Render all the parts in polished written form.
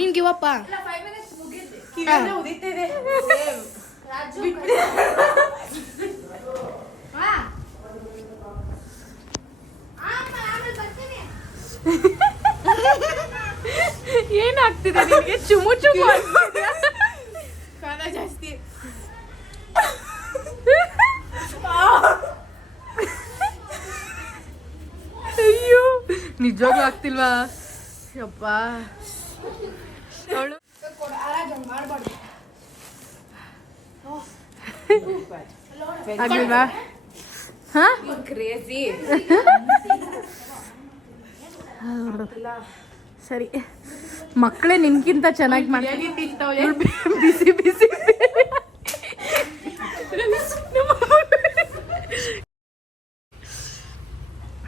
ನೀನ್ ಗಿವಪ್ಪ ಏನಾಗ್ತಿದೆ ನಿನಗೆ? ಚುಮು ಚುಮು ಕಾಲ ಜಾಸ್ತಿ. ಅಯ್ಯೋ ನಿಜವಾಗ್ಲೂ ಆಗ್ತಿಲ್ವಾ? ಯಪ್ಪ ಅವಳು ಆಗ್ಲಿಲ್ವಾ? ಹಾ ಕ್ರೇಜಿ. ಸರಿ, ಮಕ್ಕಳೇ ನಿನ್ಗಿಂತ ಚೆನ್ನಾಗಿ ಮಾಡಿ ಬಿಸಿ ಬಿಸಿ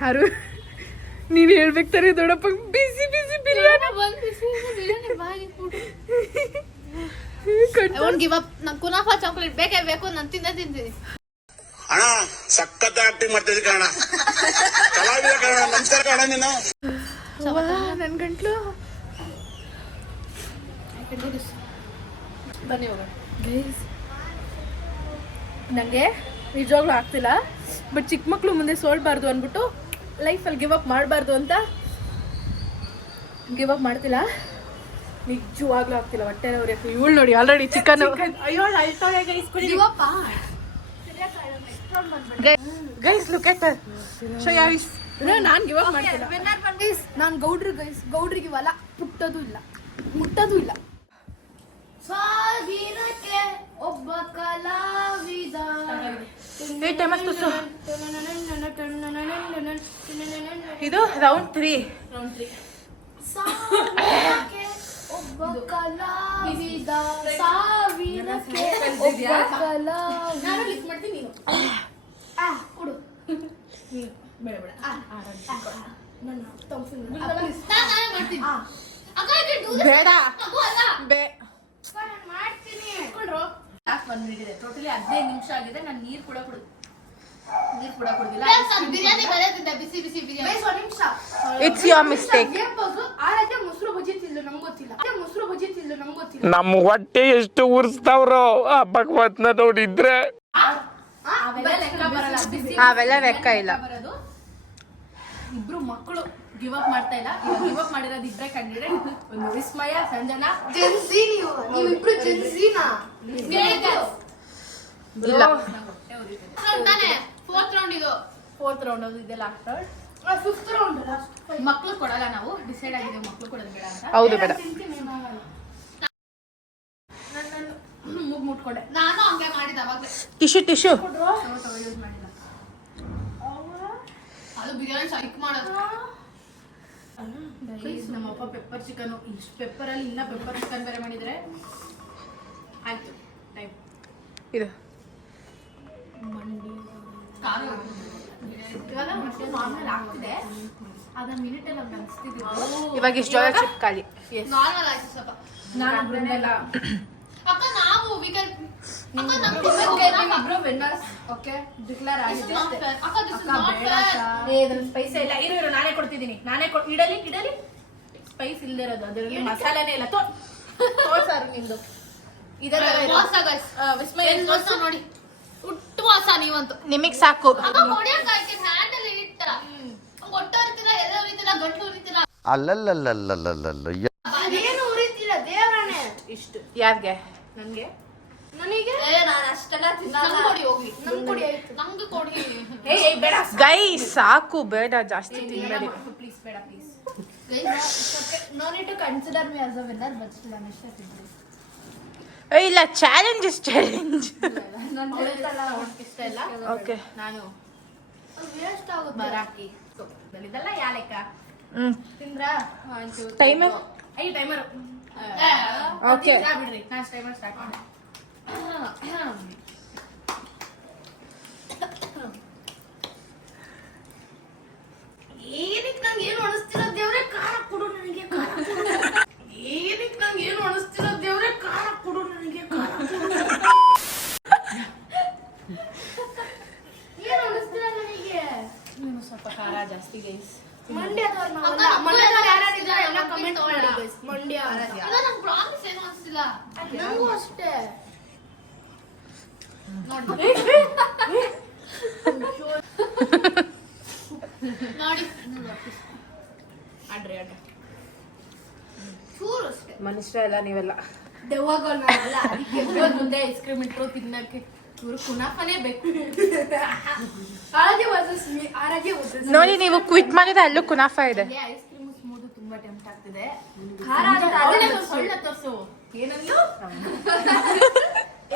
ಹಾರು ನೀನು ಹೇಳ್ಬೇಕು ತಾನೆ ದೊಡ್ಡಪ್ಪ ಬಿಸಿ ಬಿಸಿ ಬಿರಿಯಾನಿ ನಂಗೆ ಕುನಾಫಾ ಚಾಕ್ಲೇಟ್ ಬೇಕೇ ಬೇಕು, ನಾನು ತಿಂತೀನಿ. ಅಣ್ಣ ಸಖತ್ ಆಕ್ಟಿಂಗ್ ಮಾಡ್ತಿದ್ದೆ ಕಣ, ಕಲಾವಿದ ಕಣ. ನಮಸ್ಕಾರ ಕಣ. ನೀನು ನನ್ ಗಂಟ್ಲು ಬನ್ನಿ ಹೋಗೋಣ. ನನಗೆ ನಿಜವಾಗ್ಲೂ ಆಗ್ತಿಲ್ಲ, ಬಟ್ ಚಿಕ್ಕ ಮಕ್ಳು ಮುಂದೆ ಸೋಲ್ಬಾರ್ದು ಅಂದ್ಬಿಟ್ಟು ಲೈಫಲ್ಲಿ ಗಿವ್ ಅಪ್ ಮಾಡಬಾರ್ದು ಅಂತ ಗಿವ್ ಅಪ್ ಮಾಡ್ತಿಲ್ಲ. ನಿಜವಾಗ್ಲೂ ಆಗ್ತಿಲ್ಲ, ಹೊಟ್ಟೆ ಅವ್ರಿಗೆ. ಇವಳು ನೋಡಿ ಆಲ್ರೆಡಿ ಚಿಕನ್. ಅಯ್ಯೋ ಗೈಸ್ ಲುಕ್ ಎಟ್ ಹರ್. ಶ್ರೇಯಾಸ್ ನಾನು ಗಿವ್ ಅಪ್ ಮಾಡ್ತಿಲ್ಲ. ನಾನು ಗೌಡ್ರಿಗಿವಲ್ಲ, ಪುಟ್ಟದು ಇಲ್ಲ, ಮುಟ್ಟದು ಇಲ್ಲ. ಸಾವಿರಕ್ಕೆ ಒಬ್ಬ ಕಲಾವಿದ. ಇದು ರೌಂಡ್ 3. ಸಾವಿರಕ್ಕೆ ಒಬ್ಬ ಕಲಾವಿದ, ಸಾವಿರಕ್ಕೆ ಒಬ್ಬ ಕಲಾವಿದ. ನಾನು ಲಿಫ್ಟ್ ಮಾಡ್ತೀನಿ, ನೀನು ಕೊಡು. ಬೇಡ ಬೇಡ, ಬೇಡ ಟೋಟಲಿ 15 ನಿಮಿಷ ಆಗಿದೆ. ನಾನು ನೀರು ಕೂಡ ಕುಡಿದಿಲ್ಲ. ಬಿಸಿ ಬಿಸಿ ಬಿರಿಯಾನಿ. It's your mistake. ಮೊಸರು ಬಜ್ಜಿ ತಿಂದು ನಂಗೆ ಗೊತ್ತಿಲ್ಲ. ನಮ್ಮ ಹೊಟ್ಟೆ ಎಷ್ಟು ಉರ್ಸ್ತಾವ್ರೋ ಆ ಭಗವತ್ನ ನೋಡಿದ್ರೆ. ಅವೆಲ್ಲ ಲೆಕ್ಕ ಇಲ್ಲ. ಇಬ್ರು ಮಕ್ಕಳು ಗಿವ್ ಅಪ್ ಮಾಡ್ತಾ ಇಲ್ಲ. ಗಿವ್ ಅಪ್ ಮಾಡಿರೋದು ಇಬ್ಬರೇ ಕ್ಯಾಂಡಿಡೇಟ್, ಒಂದು ವಿಸ್ಮಯ, ಸಂಜನಾ. ಜೆನ್ಸಿ ನೀವಿಬ್ರು ಜೆನ್ಸಿನಾ? ಇಲ್ಲ, ಫೋರ್ತ್ ರೌಂಡ್ ಅದು. ಇದೆಲ್ಲ ಫಿಫ್ತ್ ರೌಂಡ್. ಮಕ್ಳು ಕೊಡಲ್ಲ, ನಾವು ಡಿಸೈಡ್ ಆಗಿದ್ದೇವೆ ಮಕ್ಳು ಕೊಡೋದು ಬೇಡ ಅಂತ. ಹೌದು ಬೇಡ. ಮೂಗ್ ಮುಟ್ಕೊಂಡೆ ನಾನು. ಹಂಗೆ ಮಾಡಿದ ಅವಾಗಲೇ. ಟಿಶ್ಯೂ ಯೂಸ್ ಮಾಡಿಲ್ಲ. ಅದು ಬಿರಿಯಾನಿ ಸೈಕ್ ಮಾಡೋದು. ನಮ್ಮಪ್ಪ ಪೆಪ್ಪರ್ ಚಿಕನ್, ಇಷ್ಟು ಪೆಪ್ಪರಲ್ಲಿ ಇನ್ನ ಪೆಪ್ಪರ್ ಚಿಕನ್ ಬೇರೆ ಮಾಡಿದ್ರೆ ಆಯ್ತು ಟೈಮ್. ಇದು ಇವಾಗ ನಾರ್ಮಲ್ ಆಗ್ತಿದೆ, ಅದ ಮಿನಿಟ್ ಎಲ್ಲ ಅನಿಸ್ತಿದ್ದೀವಿ. ಇವಾಗ ಇಷ್ಟು ಜೋಳ ಚಿಪ್ ಖಾಲಿ. ನಾರ್ಮಲ್ ಆಯ್ತು ಸ್ವಲ್ಪ. ನಾನು ಬೃಂದೆಲ್ಲ ಅಕ್ಕ ನಾವು ಇಬ್ರು ವಿನ್ನರ್ಸ್. ಓಕೆ ಡಿಕ್ಲೇರ್ ಆಗಿದೆ. ಸ್ಪೈಸ್ ಇಲ್ಲ. ಇರು ನಾನೇ ಕೊಡ್ತಿದ್ದೀನಿ. ಇಡಲಿ ಸ್ಪೈಸ್ ಇಲ್ಲದೆ ಇರೋದು, ಅದರಲ್ಲಿ ಮಸಾಲಾನೇ ಇಲ್ಲ. ತೋರ್ಸಾರು ನಿಮ್ದು ವಿಸ್ಮಯ ನೋಡಿ. ಹುಟ್ಟು ವಾಸ ನೀವಂತೂ. ನಿಮಗ್ ಸಾಕು. ಅಲ್ಲಲ್ಲಲ್ಲಲ್ಲಲ್ಲಲ್ಲ ಏನು ಉರಿತಿಲ್ಲ ದೇವರಾಣೆ. ಇಷ್ಟು ಯಾರ್ಗೆ? ನನಗೆ ನಾನು ಅಷ್ಟೆಲ್ಲ ಹೋಗಿ ನಂಗೆ ಕೊಡಿ. ಆಯ್ತು ನಂಗೆ ಕೊಡಿ. ಬೇಡ ಗೈ ಸಾಕು, ಬೇಡ ಜಾಸ್ತಿ ತಿನ್ಬೇಡಿ ಪ್ಲೀಸ್. ಬೇಡ please. No need to consider me as a winner, but ನಾನು ಇಷ್ಟ ತಿಂತೀನಿ. ಇಲ್ಲ, ಚಾಲೆಂಜ್ ಇಸ್ ಚಾಲೆಂಜ್. ನಾನು ಇಷ್ಟ ಇಲ್ಲ. ಓಕೆ, ನಾನು ವೇಸ್ಟ್ ಆಗುತ್ತೆ ಬರಾಕಿ. ಇದೆಲ್ಲ ಯಾ ಲೆಕ್ಕ ತಿಂದ್ರಾ? ಟೈಮರ್. ಅಯ್ಯ ಟೈಮರ್. ಓಕೆ ಬಿಡ್ರಿ, ನಾನು ಟೈಮರ್ ಸ್ಟಾರ್ಟ್ ಮಾಡಿ. ಏನಕ್ಕೆ ನಂಗೆ ಏನು ಅನಿಸ್ತಿಲ್ಲ ದೇವ್ರೆ, ಖಾರ ಕೊಡು ನನಗೆ, ಖಾರ ಕೊಡು. ಏನಕ್ಕೆ ನಂಗೆ ಏನು ಅನಿಸ್ತಿಲ್ಲ ದೇವ್ರೆ, ಖಾರ ಕೊಡು ನನಗೆ, ಖಾರ ಕೊಡು. ಏನು ಅನಿಸ್ತಿಲ್ಲ ನನಗೆ. ನೀನು ಸ್ವಲ್ಪ ಖಾರ ಜಾಸ್ತಿ ಗೈಸ್. ಮಂಡ್ಯದವ್ರು ಯಾರು ಕಮೆಂಟ್ ಮಾಡಿ ಗೈಸ್. ಮಂಡ್ಯ ನಂಗೂ ಅಷ್ಟೇ ನೋಡಿ ಆಡ್ರಿ ಚೂರು ಅಷ್ಟೇ. ಮನುಷ್ಯ ಎಲ್ಲ ನೀವೆಲ್ಲ ದೆವ್ವಗಳಲ್ಲ ಅದಕ್ಕೆ ಮುಂದೆ ಐಸ್ ಕ್ರೀಮ್ ಇಟ್ರು ತಿನ್ನಕ್ಕೆ ಇವ್ರು ಕುನಾಫಾನೇ ಬೇಕು. ನೋಡಿ ನೀವು ಕ್ವಿಟ್ ಮಾಡಿದ್ರೆ ಅಲ್ಲೂ ಕುನಾಫಾ ಇದೆ. ಐಸ್ ಕ್ರೀಮ್ ಸ್ಮೂತ್ ತುಂಬಾ ಟೆಂಪ್ಟ್ ಆಗ್ತಿದೆ. ಖಾರ ಅಂತ ಒಳ್ಳೆ ತೋರ್ಸು ಏನಂದ್ರು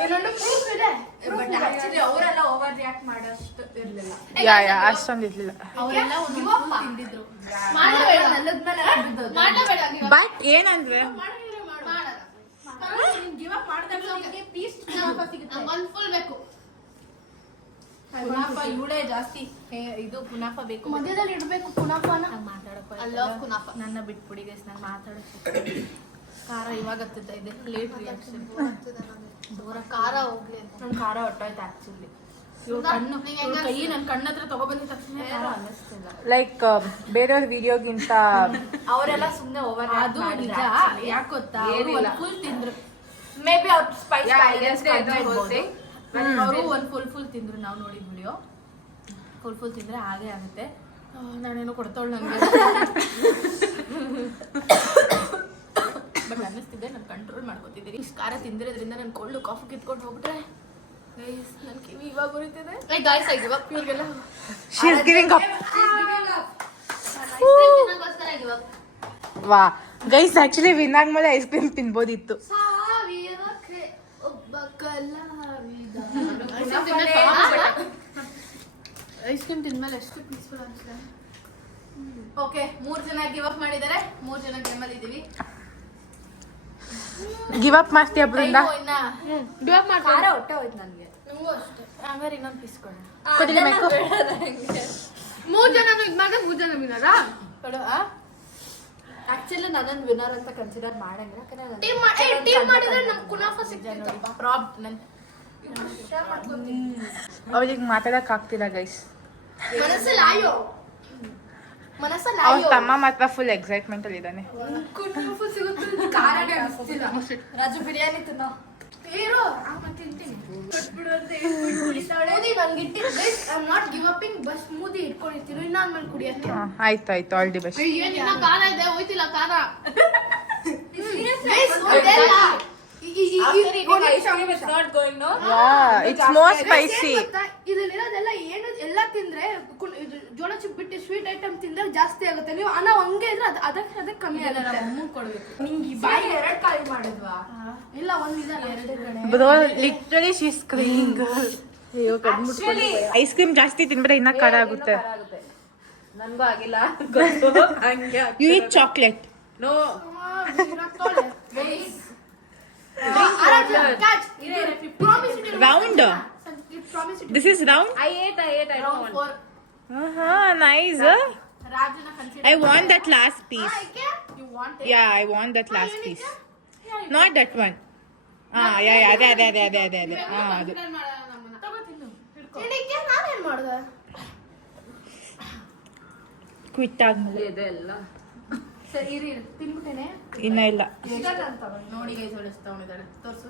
ಏನಂದ್ರು proof ಇದೆ. ಬಟ್ ಆಕ್ಚುಲಿ ಅವರೆಲ್ಲ ಓವರ್ ರಿಯಾಕ್ಟ್ ಮಾಡೋಷ್ಟು ಇರ್ಲಿಲ್ಲ. ಯಾ ಅಷ್ಟೊಂದು ಇರ್ಲಿಲ್ಲ. ಅವರೆಲ್ಲ ಒಂದು ತಿಂದಿದ್ರು. ಮಾಡಬೇಡ ನಲ್ಲದ್ಮೇಲೆ ಮಾಡಬೇಡ. ಬಟ್ ಏನಂದ್ರೆ ಗಿವ್ ಅಪ್ ಮಾಡಿದಾಗ ನಮಗೆ ಪೀಸ್ ಕುನಾಫಾ ಸಿಗುತ್ತೆ. ಒಂದು ಫುಲ್ ಬೇಕು. ಕುನಾಫಾ ಇವಳೇ ಜಾಸ್ತಿ ಇದು ಕುನಾಫಾ ಬೇಕು. ಮಧ್ಯದಲ್ಲಿ ಇಡಬೇಕು ಕುನಾಫಾನ. ಮಾತಾಡಪ್ಪ ಐ ಲವ್ ಕುನಾಫಾ. ನನ್ನ ಬಿಟ್ಬಿಡಿ ಗೈಸ್ ನಾನು ಮಾತಾಡೋದು. ಖಾರ ಇವಾಗ ಹತ್ತುತ್ತಾ ಇದೆ. Late reaction. ದೂರ ಖಾರ ಹೋಗ್ಲಿ ಅಂತ ನನ್ನ ಖಾರ ಹೊಟ್ಟೋಯ್ತು ಆಕ್ಚುಲಿ. ಕೈ ನನ್ನ ಕಣ್ಣ ಹತ್ರ ತಗೊಬಂದಿದ ತಕ್ಷಣ ಖಾರ ಅನ್ನಿಸ್ತಿಲ್ಲ. ಲೈಕ್ ಬೇರೆಯವ್ರ ವಿಡಿಯೋಗಿಂತ ಅವರೆಲ್ಲ ಸುಮ್ಮನೆ ಓವರ್ ಅದು ನಿಜ. ಯಾಕೆ ಗೊತ್ತಾ ಫುಲ್ ತಿಂದ್ರು. ಮೇ ಬಿ ಅವ್ರು ಸ್ಪೈಸ್ ಅವರು ಒಂದು ಫುಲ್ ತಿಂದ್ರು. ನಾವು ನೋಡಿದ ವಿಡಿಯೋ ಫುಲ್ ತಿಂದ್ರೆ ಹಾಗೆ ಆಗುತ್ತೆ. ನಾನೇನೋ ಕೊಡ್ತಾವಳು ನನಗೆ. ಬಟ್ ಅನ್ನಿಸ್ತಿದ್ದೆ ನಾನು ಕಂಟ್ರೋಲ್ ಮಾಡ್ಕೊತಿದ್ದೀನಿ. ಇಷ್ಟು ಖಾರ ತಿಂದಿರೋದ್ರಿಂದ ನನ್ನ ಕೊಳ್ಳು ಕಾಫಿ ಕಿತ್ಕೊಂಡು ಹೋಗ್ಬಿಟ್ರೆ ನನ್ನ ಕಿವಿ ಇವಾಗ ಉರಿತಿದೆ. ಇವ್ರಿಗೆಲ್ಲ She's giving up. ವಾ ಗೈಸ್ ಆಕ್ಚುಲಿ ವಿನ್ ಆದ್ಮೇಲೆ ಐಸ್ ಕ್ರೀಮ್ ತಿನ್ಬೋದಿತ್ತು. ಐಸ್ ಕ್ರೀಮ್ ತಿಂದ್ಮೇಲೆ ಎಷ್ಟು ಪೀಸ್ಫುಲ್ ಅನ್ಸುತ್ತೆ. ಓಕೆ 3 ಜನ ಗಿವ್ ಅಪ್ ಮಾಡಿದ್ದಾರೆ. 3 ಜನ ಗೇಮಲ್ಲಿ ಇದ್ದೀವಿ. ಗಿವ್ ಅಪ್ ಮಾಡ್ತೀಯ ಬೃಂದ? ಗಿವ್ ಅಪ್ ಮಾಡ್ತೀನಿ. ಖಾರ ಹೊಟ್ಟೆ ಹೋಯ್ತು ನನಗೆ. ನಂಗೂ ಅಷ್ಟೇ. ಹಂಗಾರೆ ಇನ್ನೊಂದು ಪೀಸ್ ಕೊಡು. ಕೊಡ್ಲಿ ಬೇಕು. 3 ಜನನು ಇದು ಮಾಡಿದ್ರೆ 3 ಜನ ವಿನ್ನರಾ? ಕೊಡು. ಆಕ್ಚುಲಿ ನನ್ನನ್ನು ವಿನ್ನರ್ ಅಂತ ಕನ್ಸಿಡರ್ ಮಾಡಂಗಿಲ್ಲ. ಟೀಮ್ ಮಾಡಿದ್ರೆ ನಮ್ ಕುನಾಫಾ ಸಿಗ್ತೈತಪ್ಪ. ಪ್ರಾಬ್ ನನ್ನ ಅವ್ರಿಗೆ ಮಾತಾಡಕ್ ಆಗ್ತಿಲ್ಲ ಗೈಸ್. ಮನಸ್ಸಲ್ಲಿ ಆಯೋ ಅವ್ರ ತಮ್ಮ ಮಾತ್ರ ಫುಲ್ ಎಕ್ಸೈಟ್ಮೆಂಟ್ ಅಲ್ಲಿ ಇದ್ದಾನೆ. ಕುನಾಫಾ ಸಿಗುತ್ತೆ. ಖಾರನೇ ಅನಿಸ್ತಿಲ್ಲ. ರಾಜು ಬಿರಿಯಾನಿ ತಿನ್ನೋ. ಏರೋ ತಿಂತೀನಿ. ಕೊಟ್ಬಿಡು ಅಂತ ಹೇಳ್ಬಿಟ್ಟು ನಂಗೆ ಇಟ್ಟಿದ್ದೆ. I am not give upping. ಬಸ್ ಸ್ಮೂದಿ ಇಟ್ಕೊಂಡಿರ್ತೀನಿ. ಇನ್ನೊಂದ್ಮೇಲೆ ಕುಡಿಯಕ್ಕೆ. ಆಯ್ತು ಆಲ್ ದಿ ಬೆಸ್ಟ್. ಏನಿನ್ನ ಖಾರ ಇದೆ ಹೋಯ್ತಿಲ್ಲ ಖಾರ. It's more spicy. ಇದರಲ್ಲಿರೋದೆಲ್ಲ ಏನು ಎಲ್ಲ ತಿಂದ್ರೆ ಜೋಳ ಚಿಪ್ ಬಿಟ್ಟು ಸ್ವೀಟ್ ಐಟಮ್ ತಿಂದ್ರೆ ಜಾಸ್ತಿ ಆಗುತ್ತೆ. ನೀವು ಅನ್ನ ಹಂಗೆ ಇದ್ರೆ ಅದಕ್ಕೆ ಕಮ್ಮಿ ಆಗುತ್ತೆ. ನಿಂಗೆ ಬಾಯಿ 2 ಖಾಲಿ ಮಾಡಿದ್ವಾ? ಇಲ್ಲ ಒಂದಿಲ್ಲ 2 ಕಡೆ. Bro literally she is crying. ಅಯ್ಯೋ ಕಣ್ಮುಟ್ಕೊಳ್ಳಿ. ಐಸ್ ಕ್ರೀಮ್ ಜಾಸ್ತಿ ತಿನ್ಬಿಟ್ರೆ ಇನ್ನ ಖಾರ ಆಗುತ್ತೆ. ನನಗೂ ಆಗಿಲ್ಲ. You eat chocolate. No round. This is round. I ate. I don't want. Nice. Rajuna consider. I want that last piece. You want it? Yeah, I want that last piece. Not that one. Yeah. ಅದೇ. ಅದು. ತಗೋ ತಿನ್ನು. ಇದಕ್ಕೆ ನಾನೇನ್ ಮಾಡ್ದೆ? Quit ಆದ್ಮೇಲೆ ಇದೆಲ್ಲ ಸರಿ ಇರಿ ತಿನ್ಬಿಟ್ಟೇನೆ. ಇನ್ನ ಇಲ್ಲ. ನೋಡಿ ಗೈಸ್ ಹೊಳಿಸ್ತಾ ತಗೊಂಡಿದ್ದಾಳೆ. ತೋರ್ಸು.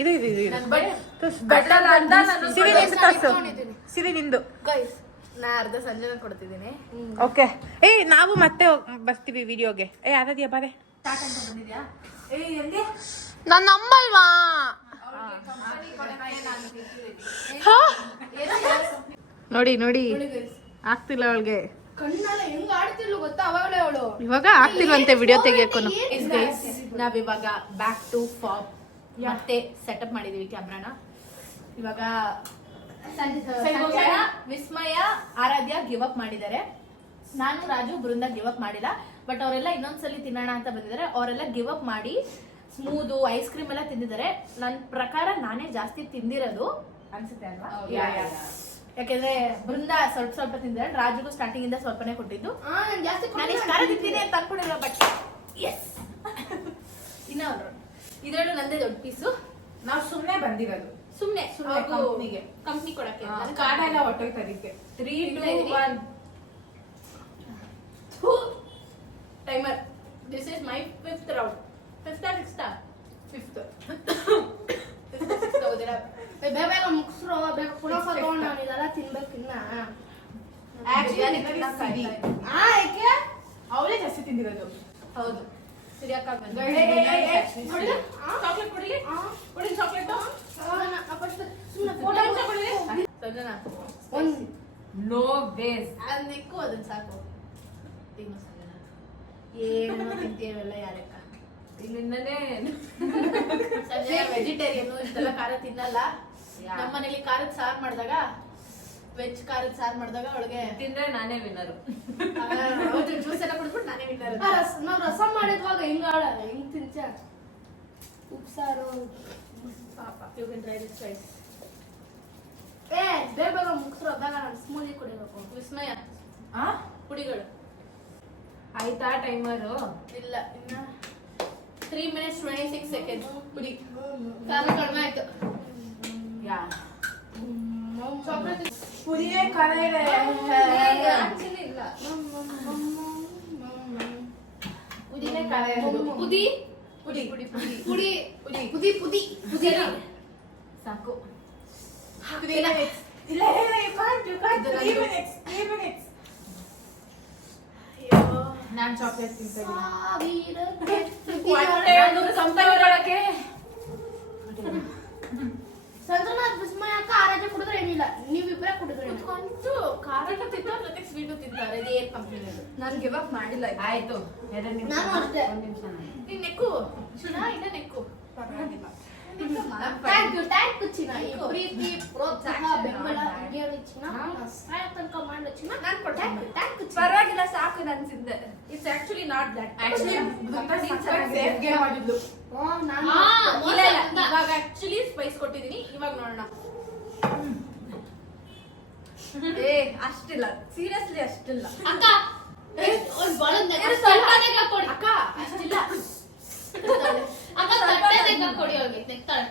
ಇದು ಬೆಟರ್ ಅಂತ ನಾನು ಸಿರಿ ನಿಂದು ಗೈಸ್. ನಾ ಅರ್ಧ ಸಂಜೆನ ಕೊಡ್ತಿದ್ದೀನಿ. ಓಕೆ. ನಾವು ಮತ್ತೆ ಬರ್ತೀವಿ ವಿಡಿಯೋಗೆ. ಯಾರದಿಯಾ ಬಾರೆ ಸ್ಟಾರ್ಟ್ ಅಂತ ಬಂದಿದ್ಯಾ? ಎಲ್ಲಿ ನಾನು ನಂಬಲ್ವಾ? ನೋಡಿ ಆಗ್ತಿಲ್ಲ ಅವಳಿಗೆ. ಕಣ್ಣೆಲ್ಲ ಹೆಂಗ್ ಆಡ್ತಿರ್ಲು ಗೊತ್ತಾ ಅವಾಗಲೇ ಅವಳು. ಇವಾಗ ಆಗ್ತಿಲ್ವಂತೆ ವಿಡಿಯೋ ತೆಗಿಯಕ್ಕೂ. ನಾವಿವಾಗ ಬ್ಯಾಕ್ ಟು ಫಾಪ್ ಮತ್ತೆ ಸೆಟಪ್ ಮಾಡಿದೀವಿ ಕ್ಯಾಮ್ರಾನ. ಇವಾಗ ವಿಸ್ಮಯ ಆರಾಧ್ಯ ಗಿವ್ ಅಪ್ ಮಾಡಿದ್ದಾರೆ. ನಾನು ರಾಜು ಬೃಂದ ಗಿವ್ ಅಪ್ ಮಾಡಿಲ್ಲ. ಬಟ್ ಅವರೆಲ್ಲ ಇನ್ನೊಂದ್ಸಲಿ ತಿನ್ನೋಣ ಅಂತ ಬಂದಿದ್ದಾರೆ. ಅವರೆಲ್ಲ ಗಿವ್ ಅಪ್ ಮಾಡಿ ಸ್ಮೂದು ಐಸ್ ಕ್ರೀಮ್ ಎಲ್ಲ ತಿಂದಿದ್ದಾರೆ. ನನ್ನ ಪ್ರಕಾರ ನಾನೇ ಜಾಸ್ತಿ ತಿಂದಿರೋದು ಅನ್ಸುತ್ತೆ ಅಲ್ವಾ? ಯಾಕೆಂದ್ರೆ ಬೃಂದ ಸ್ವಲ್ಪ ತಿಂದಿದ್ದಾರೆ. ರಾಜುಗೂ ಸ್ಟಾರ್ಟಿಂಗ್ ಇಂದ ಸ್ವಲ್ಪನೇ ಕೊಟ್ಟಿದ್ದು. ನಾನು ಇಷ್ಟು ಖಾರ ತಿಂತೀನಿ ಅಂತ ಅನ್ಕೊಂಡಿಲ್ಲ. ಬಟ್ ಎಸ್ ಇನ್ನ ಇದರಲ್ಲೂ ನಂದೇ ದೊಡ್ಡ ಪೀಸು. ನಾವು ಸುಮ್ಮನೆ ಬಂದಿರೋದು. ಸುಮ್ಮನೆ ಕಂಪ್ನಿ ಕೊಡಕ್ಕೆ ಕಾಡ ಎಲ್ಲ ಹೊಟ್ಟೋಯ್ತು ಅದಕ್ಕೆ. 3, 2, 1 timer. This is my 5th round. 5th or 6th? 5th. ಕಾಯ್ತಾ ಇದ್ದೀನಿ. ಯಾಕೆ ಅವಳೇ ಜಾಸ್ತಿ ತಿಂದಿರೋದು. ಹೌದು ಸಿರಿಯಕ್ಕ ಬಂದು ಚಾಕ್ಲೇಟ್ ಕೊಡಿ ಚಾಕ್ಲೇಟ್ ಸಂಜನಾ ನೋ ಬೇಸ್ ಅದ್ ನೆಕ್ಕು ಅದನ್ನ ಸಾಕು ತಿನ್ನು ಸಂಜನಾ ಏನು ತಿಂತೀಯವೆಲ್ಲ ಯಾರಕ್ಕ ನಿನ್ನನೇ ಸಂಜನಾ ವೆಜಿಟೇರಿಯನ್ ಇಷ್ಟೆಲ್ಲ ಖಾರ ತಿನ್ನಲ್ಲ ನಮ್ಮನೇಲಿ ಖಾರದ ಸಾರು ಮಾಡಿದಾಗ ವೆಜ್ ಖಾರದ ಸಾರು ಮಾಡಿದಾಗ ಅವಳಿಗೆ ತಿಂದ್ರೆ ನಾನೇ ವಿನ್ನರು. ಜ್ಯೂಸ್ ಎಲ್ಲ ಕುಡಿದ್ಬಿಟ್ಟು ನಾನೇ ವಿನ್ನರ್. ನಾವ್ ರಸಂ ಮಾಡಿದ್ವಾಗ ಹಿಂಗ್ ತಿಂಚ ಉಪ್ಸಾರು ಪಾಪ you can try this rice. ಬೇಗ ಮುಗಿಸ್ರು ಅದಾಗ ನಾನು ಸ್ಮೂದಿ ಕುಡಿಬೇಕು. ವಿಸ್ಮಯ ಪುಡಿಗಳು ಆಯ್ತಾ ಟೈಮರು? ಇಲ್ಲ ಇನ್ನ 3 minutes 26 seconds ಪುಡಿ ಖಾರ ಕಡಿಮೆ ಆಯ್ತು. ಯಾ ಚಾಕ್ಲೇಟ್ ಪುದಿನೇ ಖಾರ ಇದೆ. ಆಕ್ಚುಲಿ ಇಲ್ಲ ಪುದಿನೇ ಖಾರ ಇರೋದು. ಪುಡಿ ಪುಡಿ ಪುಡಿ ಪುಡಿ ಪುಡಿ ಪುಡಿ ಪುದಿ ಪುದಿ ಪುದಿ ಸಾಕು. ಇಲ್ಲ ಇಲ್ಲ ಇಲ್ಲ you can't 3 minutes. Non chocolate ತಿಂತಾ ಸಂಜನಾ ವಿಸ್ಮಯ ಅಕ್ಕ ಆರಾಧ್ಯ ಕುಡಿದ್ರೆ ಏನಿಲ್ಲ, ನೀವಿಬ್ಬರೇ ಕುಡಿದ್ರೆ ಏನಿಲ್ಲ. ಕುತ್ಕೊಂಡು ಖಾರನೂ ತಿಂತಾರೆ ಜೊತೆಗೆ ಸ್ವೀಟು ತಿಂತಾರೆ. ಇದು ಏನ್ ಕಂಪ್ನಿ ಅದು? ನಾನು ಗಿವ್ ಅಪ್ ಮಾಡಿಲ್ಲ. ಆಯ್ತು 2 ನಿಮಿಷ. ನಾನು ಅಷ್ಟೇ. 1 ನಿಮಿಷ. ನೀನ್ ನೆಕ್ಕು ಚಿನ್ನ ಇನ್ನ ನೆಕ್ಕು ಪರವಾಗಿಲ್ಲ. ಥ್ಯಾಂಕ್ ಯು ಚಿನ್ನ. ಈ ಪ್ರೀತಿ ಪ್ರೋತ್ಸಾಹ ಬೆಂಬಲ ಹೀಗೆ ಚಿನ್ನ ಸಾಯ ತನಕ ಮಾಡಲು ಚಿನ್ನ. ನಾನ್ ಕೊಡ್ತೀನಿ. ಥ್ಯಾಂಕ್ ಯು ಚಿನ್ನ. ಪರವಾಗಿಲ್ಲ ಸಾಕು ನಾನು ತಿಂದೆ. It's actually not that. Actually ಸೇಫ್ಗೆ ಮಾಡಿದ್ಲು. ನಾನು ಇಲ್ಲ ಇವಾಗ ಆಕ್ಚುಲಿ ಸ್ಪೈಸ್ ಕೊಟ್ಟಿದೀನಿ. ಇವಾಗ ನೋಡೋಣ. ಏ ಅಷ್ಟಿಲ್ಲ, ಸೀರಿಯಸ್ಲಿ ಅಷ್ಟಿಲ್ಲ. ಅಕ್ಕ ಒಂದು ಬಾಳನ್ನ ಸ್ವಲ್ಪನೇ ಕೊಡಿ ಅಕ್ಕ ಅಷ್ಟಿಲ್ಲ. ಅಕ್ಕ ತಟ್ಟೆಗೆ ಕೊಡಿ ಹೋಗಿ ತೆಗ್ತಾಳೆ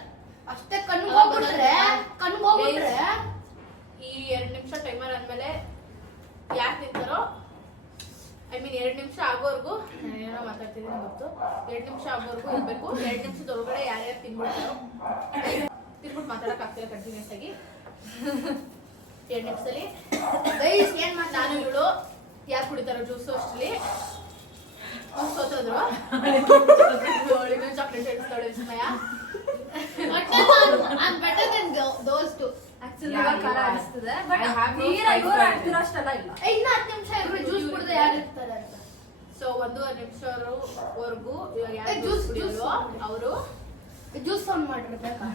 ಅಷ್ಟೇ. ಕಣ್ಣಿಗೆ ಹೋಗ್ಬಿಟ್ರೆ ಈ 2 ನಿಮಿಷ ಟೈಮರ್ ಆದ್ಮೇಲೆ ಯಾರು ತಿಂತಾರೋ ಐ ಮೀನ್ 2 ನಿಮಿಷ ಆಗೋವರೆಗೂ ಏನೋ ಮಾತಾಡ್ತಿದ್ದೀನಿ ಗೊತ್ತು. 2 ನಿಮಿಷ ಆಗೋವರೆಗೂ ಇರ್ಬೇಕು. 2 ನಿಮಿಷದೊಳಗಡೆ ಯಾರ್ಯಾರು ತಿನ್ಬಿಡ್ತಾರೋ ತಿನ್ಬಿಟ್ಟು ಮಾತಾಡಕ್ ಆಗ್ತಿಲ್ಲ ಕಂಟಿನ್ಯೂಸ್ ಆಗಿ. 2 ನಿಮಿಷದಲ್ಲಿ ಗೈಸ್ ಏನ್ ನಾನು ಇವಳು ಯಾರು ಕುಡಿತಾರೋ ಜ್ಯೂಸು ಅಷ್ಟರಲ್ಲಿ ಸೋತೋದ್ರು. ಚಾಕ್ಲೇಟ್ ಹೇಳ್ತಾಳೆ ವಿಸ್ಮಯ. I'm better than those two. Actually ಖಾರ ಅನಿಸ್ತದೆ ಬಟ್ ತೀರಾ ಇವರು ಆಗ್ತಿರೋಷ್ಟೆಲ್ಲ ಇಲ್ಲ. ಇನ್ನ 10 ನಿಮಿಷ ಇಬ್ರು ಜ್ಯೂಸ್ ಕುಡಿದ್ರೆ ಯಾರು ಇರ್ತಾರೆ ಅಂತ. ಸೊ 1.5 ನಿಮಿಷವರೆಗೂ ಇವಾಗ ಏ, ಯಾರು ಜ್ಯೂಸ್ ಕುಡಿಯೋದು ಅವರು ಜ್ಯೂಸ್ ಸೌಂಡ್ ಮಾಡಿರ್ಬೇಕಾ?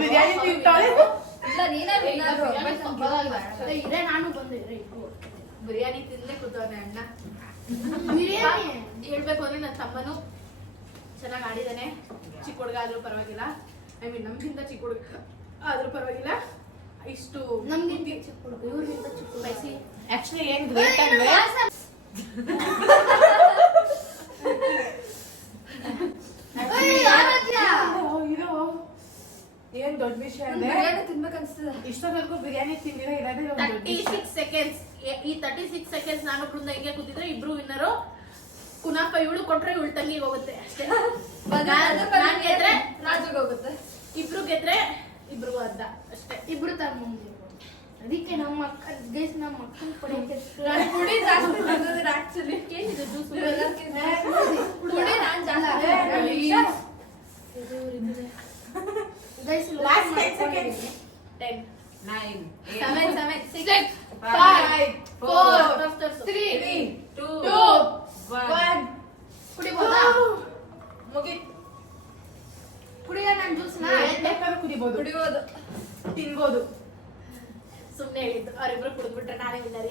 ಬಿರಿಯಾನಿ ತಿಂತಾಳೆ. ಇಲ್ಲ ನೀನೇ ಇರೇ ನಾನು ಬಂದೆ ಬಿರಿಯಾನಿ ತಿಂದೇ ಕೂತವನೆ ಅಣ್ಣ. ಬಿರಿಯಾನಿ ಹೇಳ್ಬೇಕು ಅಂದ್ರೆ ನನ್ನ ತಮ್ಮನು ಚೆನ್ನಾಗಿ ಆಡಿದಾನೆ. ಚಿಕ್ಕ ಹುಡುಗ ಆದ್ರೂ ಪರವಾಗಿಲ್ಲ. ಐ ಮೀನ್ ನಮ್ಗಿಂತ ಚಿಕ್ಕ ಹುಡುಗ ಆದ್ರೂ ಪರವಾಗಿಲ್ಲ. ಇಷ್ಟು ನಮ್ಗೆ ಚಿಕ್ಕ ಹುಡುಗ ಇವ್ರಿಗಿಂತ ಚಿಕ್ಕ ಹುಡುಗ. ಸ್ಪೈಸಿ ಆಕ್ಚುಲಿ ಏನ್ ಗ್ರೇಟ್ ಅಂದ್ರೆ ಏನ್ ದೊಡ್ಡ ವಿಷಯ ಅಂದ್ರೆ ಬಿರಿಯಾನಿ ತಿನ್ಬೇಕನ್ಸ್ತದೆ. ಇಷ್ಟೊಂದವರೆಗೂ ಬಿರಿಯಾನಿ ತಿಂದಿರೋ ಇರೋದೇ ಒಂದು ದೊಡ್ಡ ವಿಷಯ. 36 ಸೆಕೆಂಡ್ಸ್. ಈ 36 ಸೆಕೆಂಡ್ಸ್ ನಾನು ಬೃಂದ ಹಿಂಗೆ ಕೂತಿದ್ರೆ ಇಬ್ರು ವಿನ್ನರು. ಕುನಾಫ ಇವಳು ಕೊಟ್ರೆ ಇವಳು ತಂಗಿಗೆ ಹೋಗುತ್ತೆ ಅಷ್ಟೇ. ನಾನ್ ಗೆದ್ರೆ ರಾಜುಗೆ ಹೋಗುತ್ತೆ. ಇಬ್ರು ಗೆದ್ರೆ ಇಬ್ರಿಗೂ ಅರ್ಧ ಅಷ್ಟೇ. ಇಬ್ರು ತರ ಮುಂದೆ ಅದಕ್ಕೆ ನಮ್ಮ ಅಕ್ಕ ಗೈಸ್ ನಮ್ಮ ಅಕ್ಕನ ಪಡೆಯಕ್ಕೆ ಪುಡಿ ಜಾಸ್ತಿ ತಿಂದಿದ್ರೆ ಆಕ್ಚುಲಿ ಏನಿದೆ ಜ್ಯೂಸ್ ಪುಡಿ ನಾನು ಜಾಸ್ತಿ ಗೈಸ್ Last 10 seconds. 10 9 7 7 6 5 4 3 2 1 ಕುಡಿಬೋದಾ? ಮುಗಿತ್. ಕುಡಿಯ ನಾನು ಜ್ಯೂಸ್ನ ಬೇಕಾದ್ರೂ ಕುಡಿಬಹುದು, ಕುಡಿಬೋದು. ತಿನ್ಬೋದು. ಸುಮ್ಮನೆ ಹೇಳಿದ್ದು. ಅವರಿಬ್ರು ಕುಡಿದ್ಬಿಟ್ರೆ ನಾನೇ ವಿನ್ನರೇ.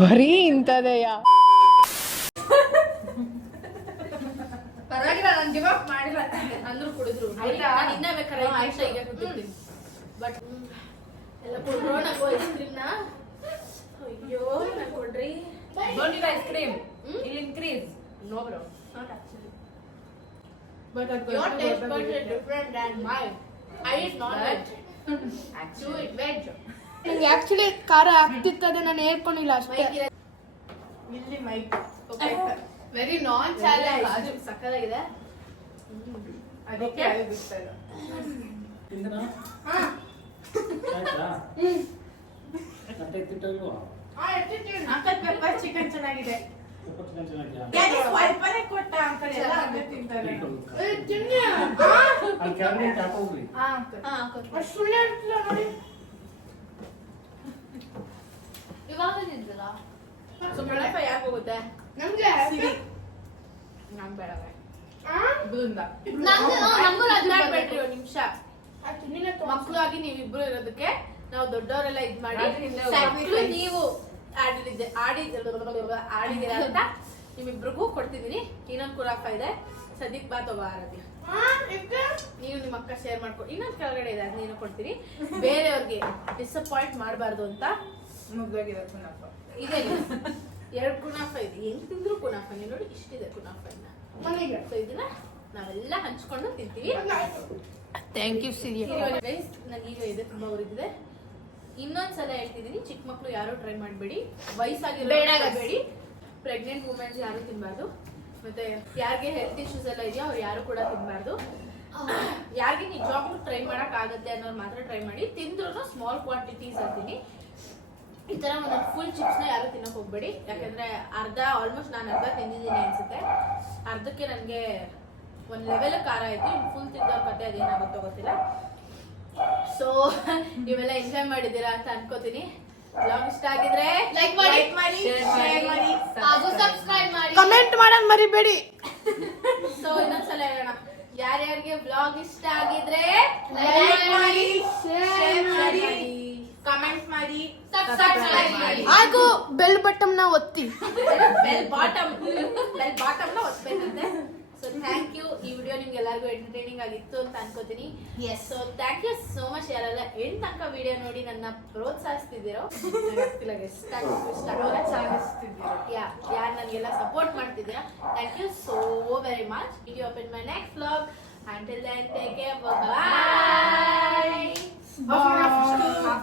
ಬರೀ ಇಂಥದೆಯ. ಪರವಾಗಿಲ್ಲ ನಾನು ಗಿವ್ ಅಪ್ ಮಾಡಿಲ್ಲ. ಅಂದ್ರು ಕುಡಿದ್ರು. ಆಯ್ತಾ? ನಾನು ಇನ್ನ ಬೇಕಾದ್ರೆ 5 ನಿಮಿಷ ಈಗ ಕುಡಿತೀನಿ. ಬಟ್ ಎಲ್ಲ ಕೊಡ್ರೋ ನಂಗೂ ಐಸ್ ಕ್ರೀಮ್ನ. ಅಯ್ಯೋ ನಾನು ಕೊಡ್ರಿ. Don't need ice cream. It'll increase. No bro, not actually. But Your taste buds are different than mine. I eat non-veg. You actually eat veg. ನನಗೆ ಆಕ್ಚುಲಿ ಖಾರ ಆಗ್ತಿರ್ತದೆ, ನಾನು ಹೇಳ್ಕೊಂಡಿಲ್ಲ ಅಷ್ಟೇ. ಇಲ್ಲಿ ಮೈಕ್ ವೆರಿ ನಾನ್ ಚಾಲೆಂಜ್. ಸಕ್ಕತ್ತಾಗಿದೆ. ಅದಕ್ಕೆ ಅದು ಬಿಡ್ತಾ ಇಲ್ಲ. ಅಂಕಲ್ ಪೆಪ್ಪರ್ ಚಿಕನ್ ಚೆನ್ನಾಗಿದೆ. ಸ್ವಲ್ಪನೇ ಕೊಟ್ಟ ಅಂಕಲ್ ಎಲ್ಲ ಅದೇ ತಿಂತಾರೆ. ಹಾ ಅಂಕಲ್. ಸುಳ್ಳು ಹೇಳ್ತಿಲ್ಲ ನೋಡಿ. ಇವಾಗ ತಿಂದಿಲ್ಲ. ಸುಮ್ಮನೆ ಯಾಕೆ ಹೋಗುತ್ತೆ? ನಮ್ಗೆ ನಂಗ್ ಬೇಡ ಆ? ಬೃಂದ. ನಮಗೂ ರಾಜು ಬಿಡ್ರಿ ಒಂದ್ ನಿಮಿಷ. ಮಕ್ಳು ಆಗಿ ನೀವಿಬ್ರು ಇರೋದಕ್ಕೆ ನಾವು ದೊಡ್ಡವರೆಲ್ಲ ಇದ್ ಮಾಡಿ ಸಕ್ಳು ನೀವು ಆಡಿದಿರ ಅಂತ ನಿಮ್ಮಿಬ್ರಿಗೂ ಕೊಡ್ತಿದೀನಿ. ಇನ್ನೊಂದ್ ಕುರಾಫ ಇದೆ, ಸದ್ಯಕ್ ಬಾ ತಗೋ ಆರಾಧ್ಯ. ನೀವು ನಿಮ್ಮ ಅಕ್ಕ ಶೇರ್ ಮಾಡ್ಕೊ. ಇನ್ನೊಂದ್ ಕೆಳಗಡೆ ಇದೆ, ಅದ್ ನೀನು ಕೊಡ್ತೀನಿ. ಬೇರೆಯವ್ರಿಗೆ ಡಿಸಪಾಯಿಂಟ್ ಮಾಡಬಾರ್ದು ಅಂತ ಮುಗ್ದೋಗಿದೆ ಕುನಾಫ. ಇದೆ 2 ಕುನಾಫ ಇದೆ. ಹೆಂಗ್ ತಿಂದ್ರು ಕುನಾಫ. ನೀವು ನೋಡಿ ಇಷ್ಟಿದೆ ಕುನಾಫ ಇನ್ನ. ಸೊ ಇದನ್ನ ನಾವೆಲ್ಲ ಹಂಚ್ಕೊಂಡು ತಿಂತೀವಿ. ಥ್ಯಾಂಕ್ ಯು ಸಿರಿ. ನನಗೀಗ ಇದೆ ತುಂಬಾ ಉರಿದಿದೆ. ಇನ್ನೊಂದ್ಸಲ ಹೇಳ್ತಿದೀನಿ, ಚಿಕ್ಕ ಮಕ್ಳು ಯಾರು ಟ್ರೈ ಮಾಡಬೇಡಿ, ವಯಸ್ಸಾಗಿರಬೇಡಿ, ಪ್ರೆಗ್ನೆಂಟ್ ವುಮೆನ್ಸ್ ಯಾರು ತಿನ್ಬಾರ್ದು, ಮತ್ತೆ ಯಾರಿಗೆ ಹೆಲ್ತ್ ಇಶ್ಯೂಸ್ ಎಲ್ಲ ಇದೆಯೋ ಅವ್ರು ಯಾರು ಕೂಡ ತಿನ್ಬಾರ್ದು. ಯಾರಿಗೆ ನಿಜವಾಗ್ಲೂ ಟ್ರೈ ಮಾಡಕ್ ಆಗತ್ತೆ ಅನ್ನೋರು ಮಾತ್ರ ಟ್ರೈ ಮಾಡಿ. ತಿಂದ್ರು ಸ್ಮಾಲ್ ಕ್ವಾಂಟಿಟೀಸ್ ಅಂತೀನಿ. ಈ ತರ ಒಂದೊಂದು ಫುಲ್ ಚಿಪ್ಸ್ ನ ಯಾರು ತಿನ್ನಕ್ ಹೋಗ್ಬೇಡಿ. ಯಾಕಂದ್ರೆ ಆಲ್ಮೋಸ್ಟ್ ನಾನು ಅರ್ಧ ತಿಂದಿದ್ದೀನಿ ಅನ್ಸುತ್ತೆ. ಅರ್ಧಕ್ಕೆ ನನ್ಗೆ ಒಂದ್ ಲೆವೆಲ್ ಖಾರ ಆಯ್ತು. ಫುಲ್ ತಿಂದವ್ರ ಕತೆ ಅದೇನಾಗುತ್ತೋ ಗೊತ್ತಿಲ್ಲ. ಸೊ ನೀವೆಲ್ಲ ಎಂಜಾಯ್ ಮಾಡಿದ್ದೀರಾ ಅಂತ ಅನ್ಕೋತೀನಿ. ಬ್ಲಾಗ್ ಇಷ್ಟ ಆಗಿದ್ರೆ ಲೈಕ್ ಮಾಡಿ, ಶೇರ್ ಮಾಡಿ, ಹಾಗೂ ಸಬ್ಸ್ಕ್ರೈಬ್ ಮಾಡಿ, ಕಮೆಂಟ್ ಮಾಡೋದ್ ಮರಿಬೇಡಿ. ಸೊ ಇನ್ನೊಂದ್ಸಲ ಹೇಳೋಣ, ಯಾರ್ಯಾರಿಗೆ ಬ್ಲಾಗ್ ಇಷ್ಟ ಆಗಿದ್ರೆ ಲೈಕ್ ಮಾಡಿ, ಶೇರ್ ಮಾಡಿ, ಕಮೆಂಟ್ ಮಾಡಿ, ಸಬ್ಸ್ಕ್ರೈಬ್ ಮಾಡಿ, ಹಾಗೂ ಬೆಲ್ ಬಟನ್ ನ ಒತ್ತಿ. ಬೆಲ್ ಬಾಟಮ್ ನ ಒತ್ತಬೇಕಂತೆ. So thank you. ಈ ವಿಡಿಯೋ ನಿಮ್ಗೆ ಎಲ್ಲರಿಗೂ ಎಂಟರ್ಟೈನಿಂಗ್ ಆಗಿತ್ತು ಅಂತ ಅನ್ಕೋತೀನಿ. So thank you so much ಯಾರೆಲ್ಲ ಎಂಡ್ ತನಕ ವಿಡಿಯೋ ನೋಡಿ ನನ್ನ ಪ್ರೋತ್ಸಾಹಿಸ್ತಿದ್ದೀರೋ. ಯಾರು ನನಗೆಲ್ಲ ಸಪೋರ್ಟ್ ಮಾಡ್ತಿದ್ದೀರಾ, thank you so very much. Video open my next vlog. Until then, take care. Bye.